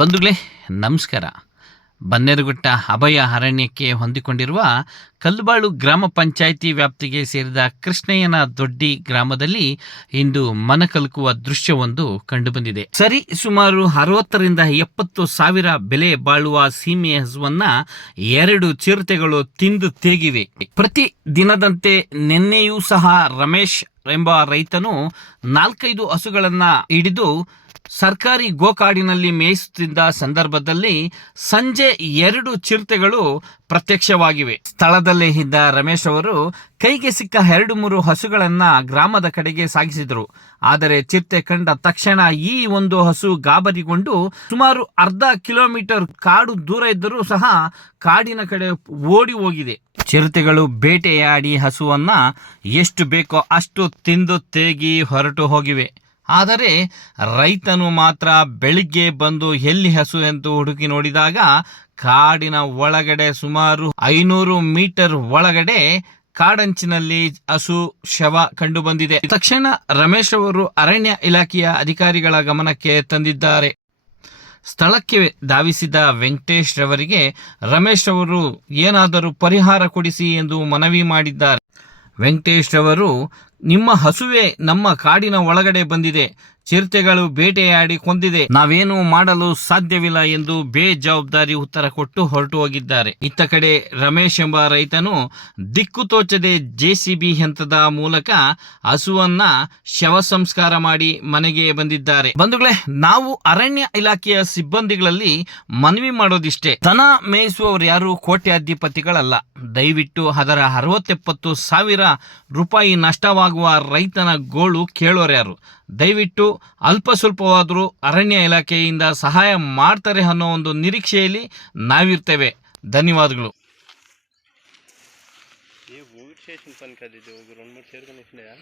ಬಂಧುಗಳೇ, ನಮಸ್ಕಾರ. ಬನ್ನೇರುಗುಟ್ಟ ಅಭಯ ಅರಣ್ಯಕ್ಕೆ ಹೊಂದಿಕೊಂಡಿರುವ ಕಲ್ಬಾಳು ಗ್ರಾಮ ಪಂಚಾಯಿತಿ ವ್ಯಾಪ್ತಿಗೆ ಸೇರಿದ ಕೃಷ್ಣಯ್ಯನ ದೊಡ್ಡಿ ಗ್ರಾಮದಲ್ಲಿ ಇಂದು ಮನಕಲುಕುವ ದೃಶ್ಯವೊಂದು ಕಂಡುಬಂದಿದೆ. ಸರಿ, ಸುಮಾರು ಅರವತ್ತರಿಂದ ಎಪ್ಪತ್ತು ಸಾವಿರ ಬೆಲೆ ಬಾಳುವ ಸೀಮೆ ಹಸುವನ್ನ ಎರಡು ಚಿರತೆಗಳು ತಿಂದು ತೇಗಿವೆ. ಪ್ರತಿ ದಿನದಂತೆ ನಿನ್ನೆಯೂ ಸಹ ರಮೇಶ್ ಎಂಬ ರೈತನು ನಾಲ್ಕೈದು ಹಸುಗಳನ್ನು ಹಿಡಿದು ಸರ್ಕಾರಿ ಗೋಕಾಡಿನಲ್ಲಿ ಮೇಯಿಸುತ್ತಿದ್ದ ಸಂದರ್ಭದಲ್ಲಿ ಸಂಜೆ ಎರಡು ಚಿರತೆಗಳು ಪ್ರತ್ಯಕ್ಷವಾಗಿವೆ. ಸ್ಥಳದಲ್ಲೇ ಇದ್ದ ರಮೇಶ್ ಅವರು ಕೈಗೆ ಸಿಕ್ಕ ಎರಡು ಮೂರು ಹಸುಗಳನ್ನು ಗ್ರಾಮದ ಕಡೆಗೆ ಸಾಗಿಸಿದರು. ಆದರೆ ಚಿರತೆ ಕಂಡ ತಕ್ಷಣ ಈ ಒಂದು ಹಸು ಗಾಬರಿಗೊಂಡು ಸುಮಾರು ಅರ್ಧ ಕಿಲೋಮೀಟರ್ ಕಾಡು ದೂರ ಇದ್ದರೂ ಸಹ ಕಾಡಿನ ಕಡೆ ಓಡಿ ಹೋಗಿದೆ. ಚಿರತೆಗಳು ಬೇಟೆಯಾಡಿ ಹಸುವನ್ನ ಎಷ್ಟು ಬೇಕೋ ಅಷ್ಟು ತಿಂದು ತೇಗಿ ಹೊರಟು ಹೋಗಿವೆ. ಆದರೆ ರೈತನು ಮಾತ್ರ ಬೆಳಿಗ್ಗೆ ಬಂದು ಎಲ್ಲಿ ಹಸು ಎಂದು ಹುಡುಕಿ ನೋಡಿದಾಗ ಕಾಡಿನ ಒಳಗಡೆ ಸುಮಾರು ಐನೂರು ಮೀಟರ್ ಒಳಗಡೆ ಕಾಡಂಚಿನಲ್ಲಿ ಹಸು ಶವ ಕಂಡು ಬಂದಿದೆ. ತಕ್ಷಣ ರಮೇಶ್ ಅವರು ಅರಣ್ಯ ಇಲಾಖೆಯ ಅಧಿಕಾರಿಗಳ ಗಮನಕ್ಕೆ ತಂದಿದ್ದಾರೆ. ಸ್ಥಳಕ್ಕೆ ಧಾವಿಸಿದ ವೆಂಕಟೇಶ್ ರವರಿಗೆ ರಮೇಶ್ ಅವರು ಏನಾದರೂ ಪರಿಹಾರ ಕೊಡಿಸಿ ಎಂದು ಮನವಿ ಮಾಡಿದ್ದಾರೆ. ವೆಂಕಟೇಶ್ ರವರು ನಿಮ್ಮ ಹಸುವೆ ನಮ್ಮ ಕಾಡಿನ ಒಳಗಡೆ ಬಂದಿದೆ. ಚಿರತೆಗಳು ಬೇಟೆಯಾಡಿ ಕೊಂದಿದೆ. ನಾವೇನು ಮಾಡಲು ಸಾಧ್ಯವಿಲ್ಲ ಎಂದು ಬೇಜವಾಬ್ದಾರಿ ಉತ್ತರ ಕೊಟ್ಟು ಹೊರಟು ಹೋಗಿದ್ದಾರೆ. ಇತ್ತ ಕಡೆ ರಮೇಶ್ ಎಂಬ ರೈತನು ದಿಕ್ಕು ತೋಚದೆ ಜೆಸಿಬಿ ಹಂತದ ಮೂಲಕ ಹಸುವನ್ನ ಶವ ಸಂಸ್ಕಾರ ಮಾಡಿ ಮನೆಗೆ ಬಂದಿದ್ದಾರೆ. ಬಂಧುಗಳೇ, ನಾವು ಅರಣ್ಯ ಇಲಾಖೆಯ ಸಿಬ್ಬಂದಿಗಳಲ್ಲಿ ಮನವಿ ಮಾಡೋದಿಷ್ಟೇ. ದನ ಮೇಯಿಸುವವರು ಯಾರು ಕೋಟ್ಯಾಧಿಪತಿಗಳಲ್ಲ. ದಯವಿಟ್ಟು ಅದರ ಅರವತ್ತೆಪ್ಪತ್ತು ಸಾವಿರ ರೂಪಾಯಿ ನಷ್ಟವಾಗುವ ರೈತನ ಗೋಳು ಕೇಳೋರ್ಯಾರು ದಯವಿಟ್ಟು ಅಲ್ಪ ಸ್ವಲ್ಪವಾದರೂ ಅರಣ್ಯ ಇಲಾಖೆಯಿಂದ ಸಹಾಯ ಮಾಡ್ತಾರೆ ಅನ್ನೋ ಒಂದು ನಿರೀಕ್ಷೆಯಲ್ಲಿ ನಾವಿರ್ತೇವೆ ಧನ್ಯವಾದಗಳು ఏ ఊరి స్టేషన్ పని కాదు ఇది ఒక రెండు మూడు చేరుకొని వచ్చినాయా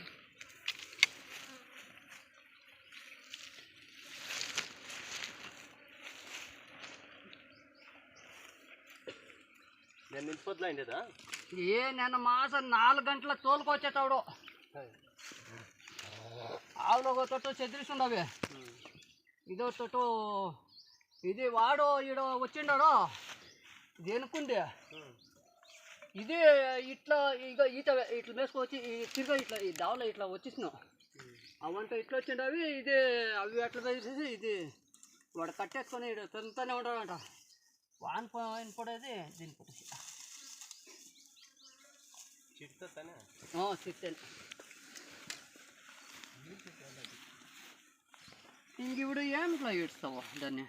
నేను నిలిపోతులా ఉండేదా ఏ నిన్న మాసం నాలుగు గంటల తోలుకొచ్చేటప్పుడు ఆవులో ఒక తొట్టు చెదిరిస్తుండవి. ఇదో తొట్టు ఇది వాడు ఈడ వచ్చిండాడు ఇది ఎనుకుంది ఇది ఇట్లా ఇక ఈత ఇట్లా వేసుకొచ్చి ఈ తిరిగి ఇట్లా ఈ దావలో ఇట్లా వచ్చేసినాం. అవంట ఇట్లా వచ్చిండవి ఇది అవి అట్లా వేసేసి ఇది వాడు కట్టేసుకొని ఈడ తిరుగుతూనే ఉంటాడంట వాన్ పోయిన పడేది దీని చిట్తో తానే? చిట్టేను ఇంక ఇప్పుడు ఏమిట్లా ఇస్తావు దాన్ని